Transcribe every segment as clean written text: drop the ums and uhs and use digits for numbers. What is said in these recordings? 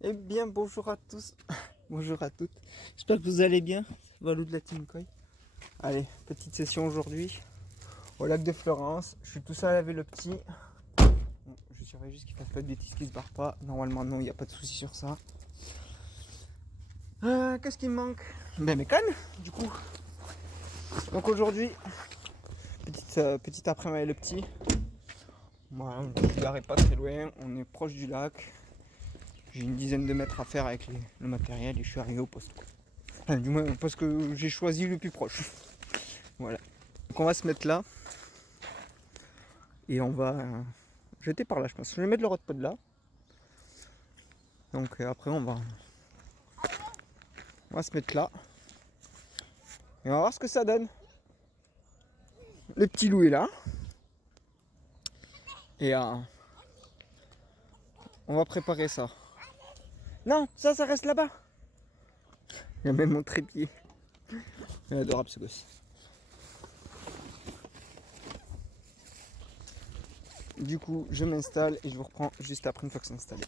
Eh bien, bonjour à tous, bonjour à toutes. J'espère que vous allez bien. Valou de la Team Koi. Allez, petite session aujourd'hui au lac de Florence. Je suis tout seul à laver le petit. Bon, je surveille juste qu'il fasse pas de bêtises, qu'il se barre pas. Normalement, non, il n'y a pas de souci sur ça. Qu'est-ce qui me manque? Ben, mes cannes, du coup. Donc aujourd'hui, petite après-midi le petit. Voilà, je l'arrête pas très loin. On est proche du lac. J'ai une dizaine de mètres à faire avec le matériel et je suis arrivé au poste. Enfin, du moins parce que j'ai choisi le plus proche. Voilà. Donc on va se mettre là et on va jeter par là, je pense. Je vais mettre le rod-pod là. Donc après on va se mettre là et on va voir ce que ça donne. Le petit loup est là et on va préparer ça. Non, ça reste là-bas. Il y a même mon trépied. Il est adorable ce gosse. Du coup, je m'installe et je vous reprends juste après une fois que c'est installé.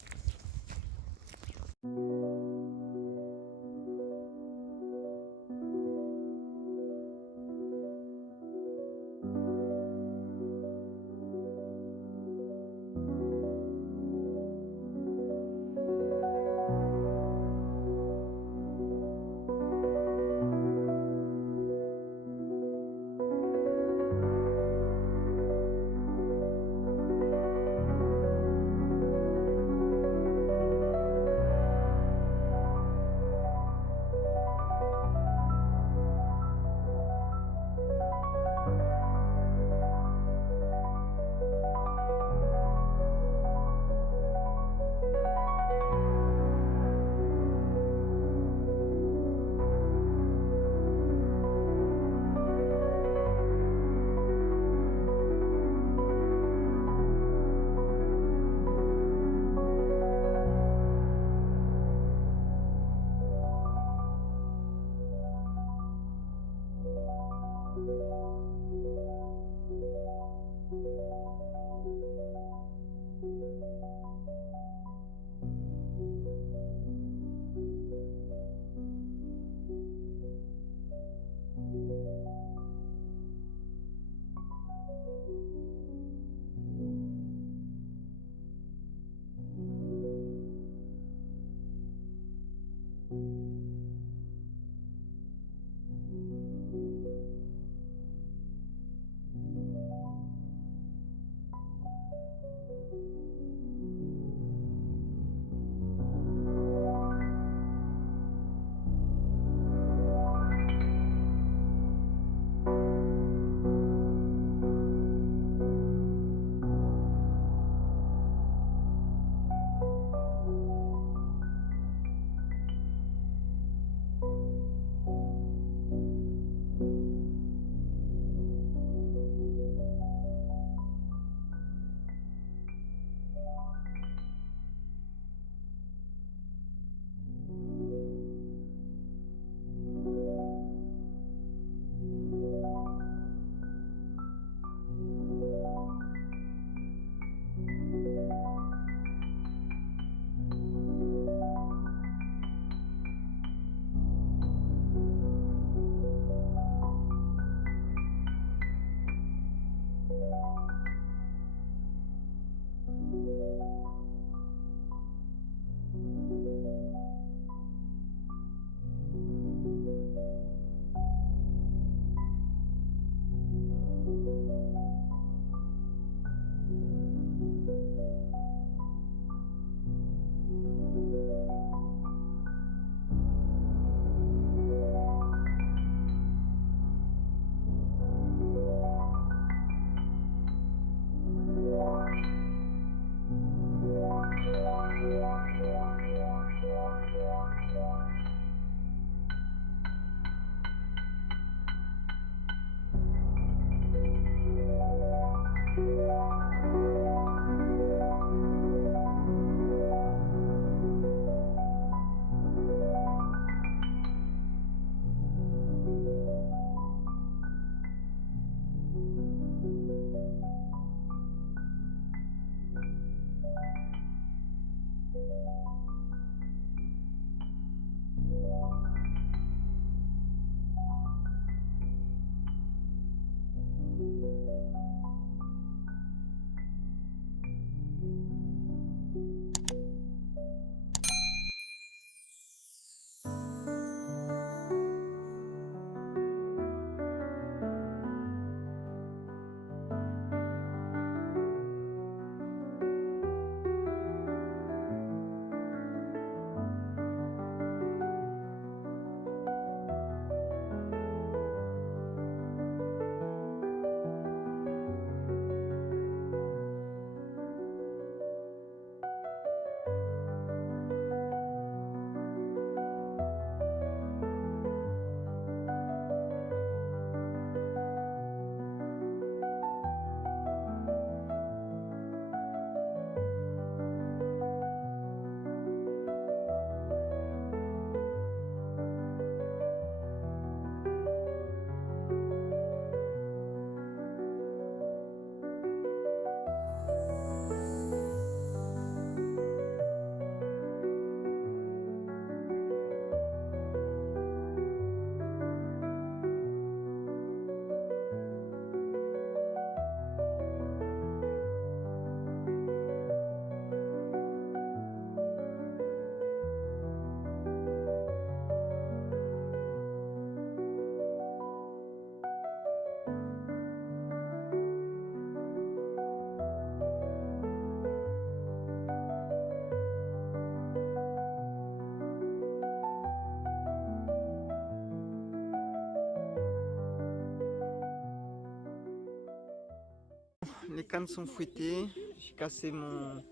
les cannes sont fouettées. J'ai cassé mon...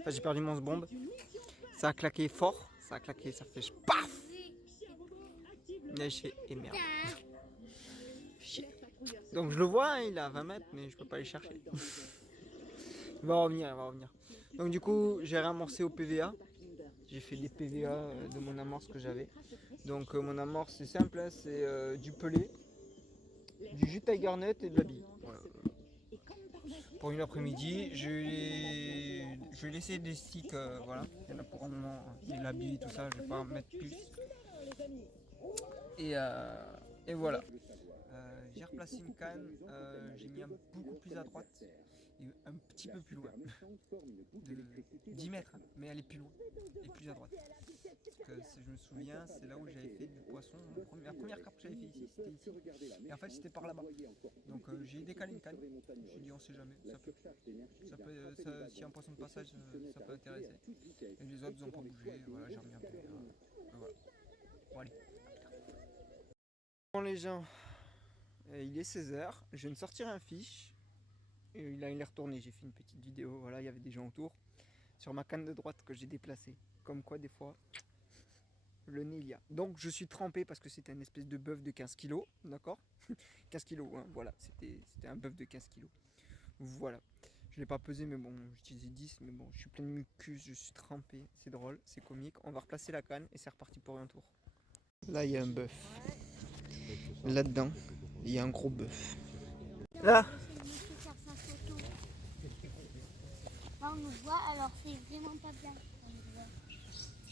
Enfin, j'ai perdu mon bombe. Ça a claqué fort. Ça a claqué, ça fait paf. Neige et merde. Chier. Donc je le vois, hein, il est à 20 mètres, mais je peux pas aller chercher. Il va revenir, il va revenir. Donc du coup, j'ai réamorcé au PVA. J'ai fait des PVA de mon amorce que j'avais. Donc mon amorce, c'est simple, hein, c'est du pelé, du jus de Tiger Nut et de la bille. Voilà. Pour une après-midi, je vais laisser des sticks, voilà. Il y en a pour un moment, et la bille, tout ça, je vais pas en mettre plus. Et voilà. J'ai replacé une canne, j'ai mis un beaucoup plus à droite et un petit peu plus loin, de 10 mètres, hein, mais elle est plus loin et plus à droite. Parce que si je me souviens, c'est là où j'avais fait du poisson. La première carpe que j'avais fait ici, c'était ici. Et en fait, c'était par là-bas. Donc j'ai décalé une canne. J'ai dit, on sait jamais, si un poisson de passage, ça peut intéresser. Et les autres n'ont pas bougé. Voilà, j'ai remis un peu. Voilà. Bon, allez. Bon, les gens. Il est 16h, je viens de sortir un fiche. Et il est retourné, j'ai fait une petite vidéo, voilà, il y avait des gens autour. Sur ma canne de droite que j'ai déplacée. Comme quoi des fois, le nez il y a. Donc je suis trempé parce que c'était une espèce de bœuf de 15 kg, d'accord. 15 kg, hein, voilà, c'était un bœuf de 15 kg. Voilà. Je ne l'ai pas pesé, mais bon, j'utilisais 10, mais bon, je suis plein de mucus, je suis trempé, c'est drôle, c'est comique. On va replacer la canne et c'est reparti pour un tour. Là, il y a un bœuf. Là-dedans, il y a un gros bœuf. Là, Là on nous voit, alors c'est vraiment pas bien.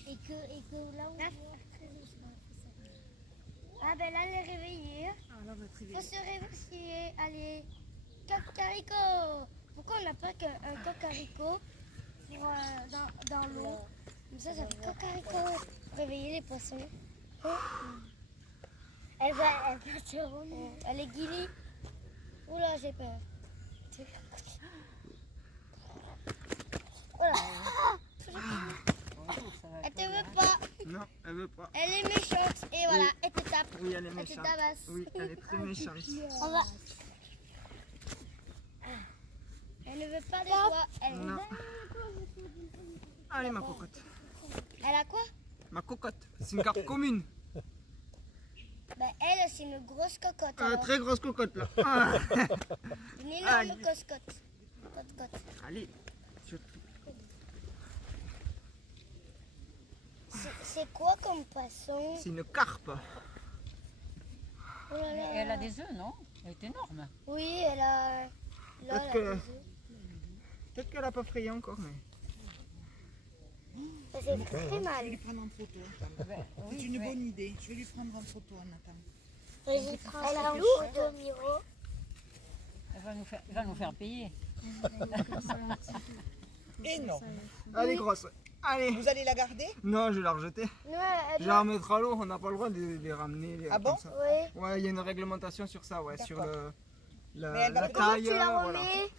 Et que là on voit très doucement. Ah ben là elle est réveillée. Faut se réveiller. Allez, cocarico. Pourquoi on n'a pas qu'un cocarico pour, dans l'eau? Comme ça fait cocarico. Pour réveiller les poissons. Oh. Elle va se remonter. Elle est guilie. Oula, j'ai peur. Voilà. Elle te veut pas. non, elle veut pas. Elle est méchante. Et voilà, elle te tape. Oui, elle est Elle te méchante. tabasse. Oui, elle est très méchante. On va. Elle ne veut pas de toi. Elle... Non. Allez, ma cocotte. Elle a quoi? Ma cocotte. C'est une carte commune. Ben, elle, c'est une grosse cocotte. Alors. Très grosse cocotte là. Ah. Une énorme cocotte. Cocotte. Allez, surtout. C'est quoi comme poisson? C'est une carpe. Oh là là. Elle a des œufs, non? Elle est énorme. Oui, elle a. Là, Peut-être que- Peut-être qu'elle a pas frayé encore, mais. ça fait très Je vais mal. lui prendre en photo. C'est une bonne idée. Je vais lui prendre en photo en attendant. Elle a un photo, Miro. Elle va nous faire payer. Et non. Allez, grosse. Allez. Vous allez la garder? Non, je vais la rejeter. Non, Je vais la remettre à l'eau. On n'a pas le droit de les ramener. Ah comme bon? ça. Oui. Ouais, il y a une réglementation sur ça, ouais, sur D'accord. la Mais elle va peut-être- taille. Tu la voilà. remets?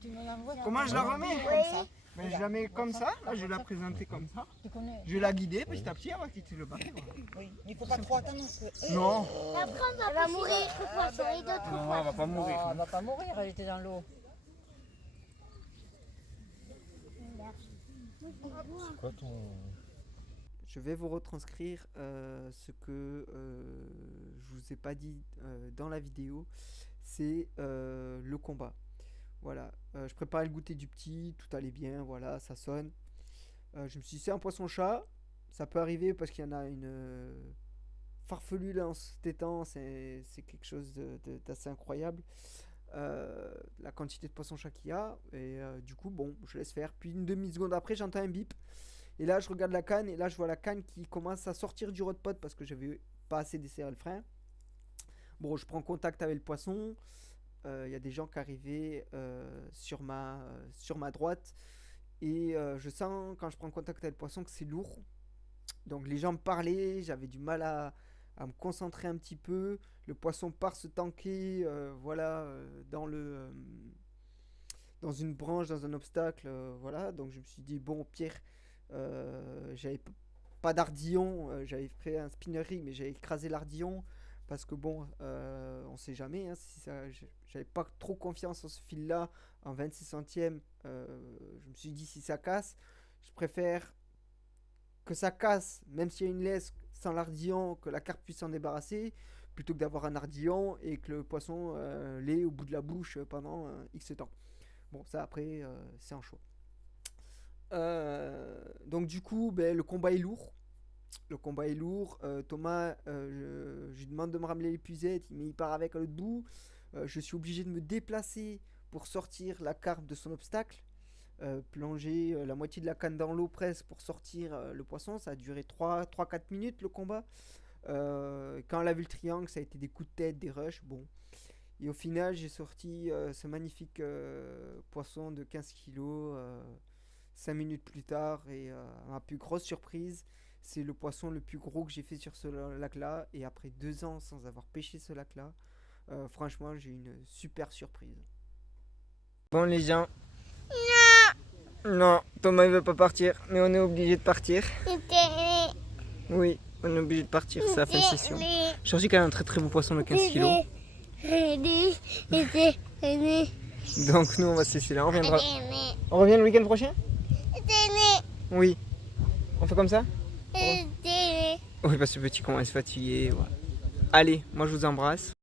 Tu me l'envoies. Comment je la remets? Oui. Ben, je la mets comme ça. Là, je vais la présenter comme ça. Tu connais. Je vais la guider petit à petit. Elle va quitter le bateau. Oui. Mais il ne faut pas trop attendre. Parce que... Non. Elle va mourir, le poisson, et d'autres Non, elle poissons. va pas mourir. Oh, elle va pas mourir, elle était dans l'eau. Je vais vous retranscrire ce que je vous ai pas dit dans la vidéo, c'est le combat. Voilà, je préparais le goûter du petit, tout allait bien, voilà, ça sonne. Je me suis dit, c'est un poisson-chat, ça peut arriver parce qu'il y en a une farfelue là en cet temps, c'est quelque chose d'assez incroyable. La quantité de poisson-chat qu'il y a, et du coup, bon, je laisse faire. Puis une demi-seconde après, j'entends un bip. Et là, je regarde la canne et là, je vois la canne qui commence à sortir du rod-pot parce que j'avais pas assez desserré le frein. Bon, je prends contact avec le poisson. Il y a des gens qui arrivaient sur ma droite. Et je sens, quand je prends contact avec le poisson, que c'est lourd. Donc, les gens me parlaient. J'avais du mal à me concentrer un petit peu. Le poisson part se tanker dans une branche, dans un obstacle. Voilà. Donc, je me suis dit, bon, Pierre... j'avais pas d'ardillon, j'avais fait un spinner rig, mais j'avais écrasé l'ardillon parce que bon, on sait jamais, hein, si ça, j'avais pas trop confiance en ce fil là en 26 centièmes, je me suis dit si ça casse, je préfère que ça casse, même s'il y a une laisse sans l'ardillon, que la carpe puisse s'en débarrasser, plutôt que d'avoir un ardillon et que le poisson l'ait au bout de la bouche pendant X temps. Bon, ça après, c'est un choix. Donc du coup, ben, le combat est lourd. Le combat est lourd. Thomas, je lui demande de me ramener l'épuisette, mais il part avec à l'autre bout. Je suis obligé de me déplacer pour sortir la carpe de son obstacle. Plonger la moitié de la canne dans l'eau presque pour sortir le poisson. Ça a duré 3-4 minutes le combat. Quand on a vu le triangle, ça a été des coups de tête, des rushs. Bon. Et au final, j'ai sorti ce magnifique poisson de 15 kilos 5 minutes plus tard. Et ma plus grosse surprise, c'est le poisson le plus gros que j'ai fait sur ce lac-là. Et après 2 ans sans avoir pêché ce lac-là, franchement, j'ai une super surprise. Bon, les gens. Non, Thomas il veut pas partir, mais on est obligé de partir. Oui, on est obligé de partir, c'est la fin de session. Georgie a un très très beau poisson de 15 kilos. Donc nous on va se laisser là, on reviendra. On revient le week-end prochain? Oui. On fait comme ça? Oui, parce que le petit commence à se fatiguer. Voilà. Allez, moi je vous embrasse.